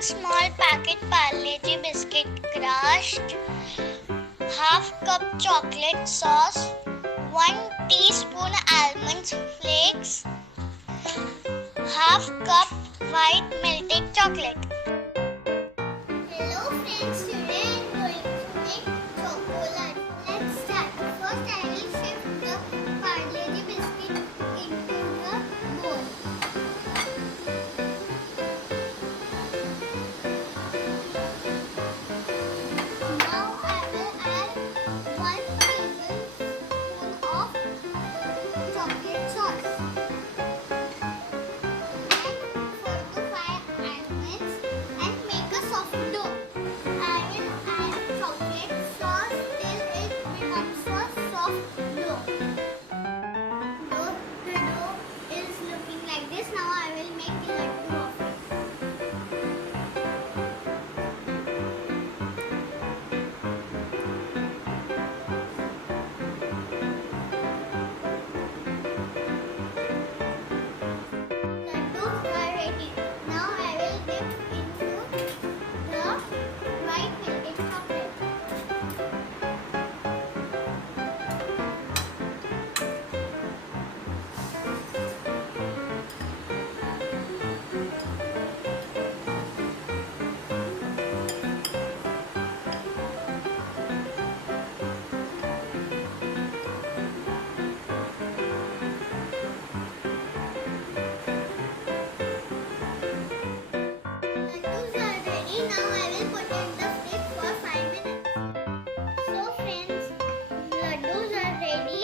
1 small packet Parle-G biscuit crushed, half cup chocolate sauce, 1 teaspoon almond flakes, half cup white melted chocolate. Hello friends, today I am going to make Chocolaty. Let's start. First I will shift the Parle-G biscuit into the bowl. Now I will add 1 tablespoon of chocolate sauce and 4 to 5 almonds and make a soft dough. I will add chocolate sauce till it becomes a soft dough. The dough is looking like this. Now I will make the ladoo of it. Laddoos are ready. Now I will dip into the white melted chocolate. Laddoos are ready. Now I will put in the fridge for 5 minutes. So friends, laddoos are ready.